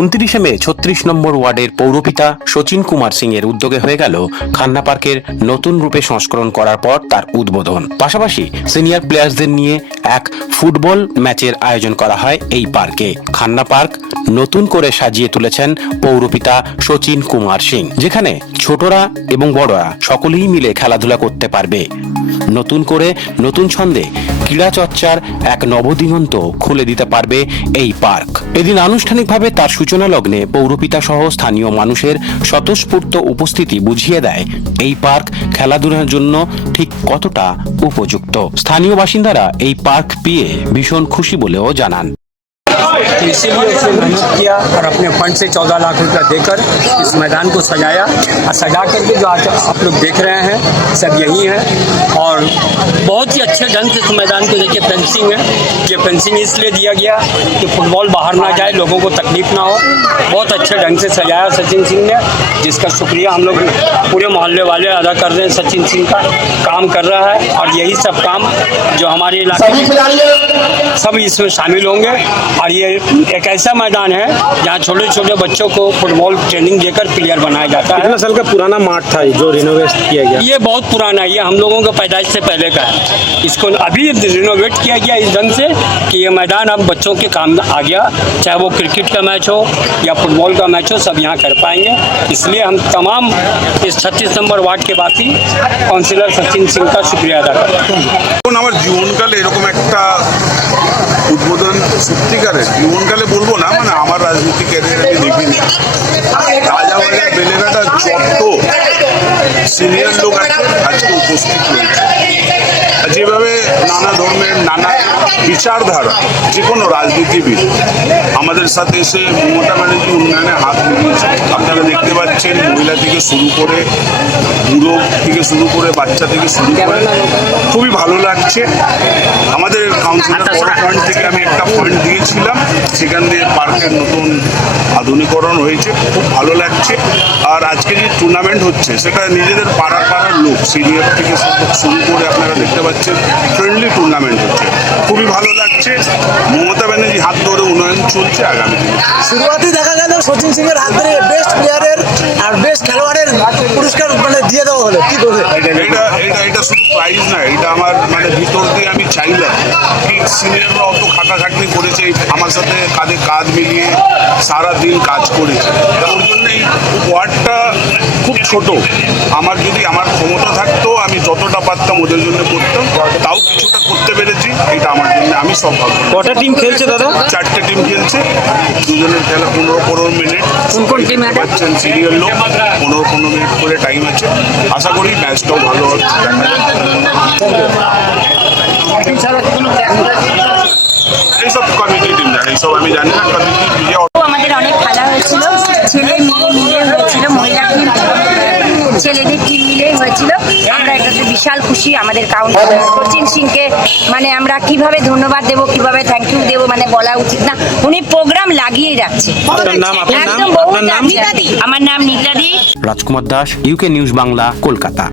উনত্রিশে মে ছত্রিশ নম্বর ওয়ার্ডের পৌরপিতা সচিন কুমার সিং এর উদ্যোগে হয়ে গেল খান্না পার্কের নতুন রূপে সংস্করণ করার পর তার উদ্বোধন। পাশাপাশি সিনিয়র প্লেয়ারসদের নিয়ে এক ফুটবল ম্যাচের আয়োজন করা হয় এই পার্কে। খান্না পার্ক নতুন করে সাজিয়ে তুলেছেন পৌরপিতা সচিন কুমার সিং, যেখানে ছোটরা এবং বড়রা সকলেই মিলে খেলাধুলা করতে পারবে। নতুন করে নতুন ছন্দে ক্রীড়া চর্চার এক নবদিগন্ত খুলে দিতে পারবে এই পার্ক। এদিন আনুষ্ঠানিকভাবে তার সূচনা লগ্নে পৌরপিতা সহ স্থানীয় মানুষের স্বতঃস্ফূর্ত উপস্থিতি বুঝিয়ে দেয় এই পার্ক খেলাধুলার জন্য ঠিক কতটা উপযুক্ত স্থানীয় বাসিন্দারা এই পার্ক পেয়ে ভীষণ খুশি বলেও জানান तो इसीलिए उसने मेहनत किया और अपने फंड से चौदह लाख रुपया देकर इस मैदान को सजाया और सजा करके जो आज आप लोग देख रहे हैं सब यही है और बहुत ही अच्छे ढंग से इस मैदान को देखिए फेंसिंग है ये फेंसिंग इसलिए दिया गया कि फुटबॉल बाहर ना जाए लोगों को तकलीफ ना हो बहुत अच्छे ढंग से सजाया सचिन सिंह ने जिसका शुक्रिया हम लोग पूरे मोहल्ले वाले अदा कर रहे हैं सचिन सिंह का काम कर रहा है और यही सब काम जो हमारे इलाके में सब इसमें शामिल होंगे और ये एक ऐसा मैदान है जहाँ छोटे छोटे बच्चों को फुटबॉल ट्रेनिंग देकर प्लेयर बनाया जाता है। साल का पुराना मार्ट था जो रिनोवेट किया गया? ये बहुत पुराना है ये हम लोगों के पैदाइश से पहले का है। इसको अभी रिनोवेट किया गया इस ढंग से कि ये मैदान अब बच्चों के काम आ गया चाहे वो क्रिकेट का मैच हो या फुटबॉल का मैच हो सब यहाँ कर पाएँगे। इसलिए हम तमाम इस छत्तीस नंबर वार्ड के वासी काउंसिलर सचिन सिंह का शुक्रिया अदा करते हैं এখন আমার জীবনকালে এরকম একটা উদ্বোধন সত্যিকারের জীবনকালে বলবো না মানে আমার রাজনৈতিক ক্যারিয়ার বিচারধারা যে কোনো রাজনীতিবিদ আমাদের সাথে এসে মমতা ব্যানার্জি উন্নয়নে হাত মিলিয়েছে আপনারা দেখতে পাচ্ছেন মহিলা থেকে শুরু করে বুড়ো থেকে শুরু করে বাচ্চা থেকে শুরু করে খুবই ভালো লাগছে। আমাদের কাউন্সিলর বড় পয়েন্ট থেকে আমি একটা পয়েন্ট দিয়েছিলাম সেখান দিয়ে পার্কের নতুন আধুনিকরণ হয়েছে খুব ভালো লাগছে। আর আজকে যে টুর্নামেন্ট হচ্ছে সেটা নিজেদের পাড়ার পাড়ার লোক সিনিয়র থেকে শুরু- শুরু করে আপনারা দেখতে পাচ্ছেন ফ্রেন্ডলি টুর্নামেন্ট হচ্ছে। লাগছে মমতা ব্যানার্জি হাত ধরে উন্নয়ন চলছে আগামী দিনে। শুরুয়াতেই দেখা গেল সচিন সিং এর হাত ধরে বেস্ট প্লেয়ারের আর বেস্ট খেলোয়াড়ের পুরস্কার মানে দিয়ে দেওয়া হলো। কি করবে এটা এটা এটা শুধু প্রাইজ না এটা আমার মানে ভিতর দিয়ে আমি চাইলাম সিনিয়ররা অত খাটাখাটনি করেছে আমার সাথে কাঁধে কাঁধ মিলিয়ে সারা দিন কাজ করেছে। ওর জন্য এই ওয়ার্ডটা খুব ছোট। আমার যদি আমার ক্ষমতা থাকতো আমি যতটা পারতাম ওদের জন্য করতাম তাও কিছুটা কটা টিম খেলছে দাদা? চারটে টিম খেলছে। দুজনের খেলা পনেরো পনেরো মিনিট কোন কোন আছে? পাচ্ছেন সিরিয়াল লোক পনেরো পনেরো মিনিট করে টাইম আছে। আশা করি ম্যাচটাও ভালো হবে। এইসব কমিটি টিম জানে এইসব আমি জানি না। কমিটি আমাদের অনেক খেলা হয়েছিল। ছেলে মেয়ে মিলে হয়েছিল মহিলা টিম ছেলেদের টিম মিলে হয়েছিল। আমরা এটাতে বিশাল খুশি আমাদের কাউন্সিলর সচিন সিংকে। মানে আমরা কীভাবে ধন্যবাদ দেব কীভাবে থ্যাংক ইউ দেবো মানে বলা উচিত না। উনি প্রোগ্রাম লাগিয়ে যাচ্ছে। একদম বহু আমার নাম নীলাদি রাজকুমার দাস ইউকে নিউজ বাংলা কলকাতা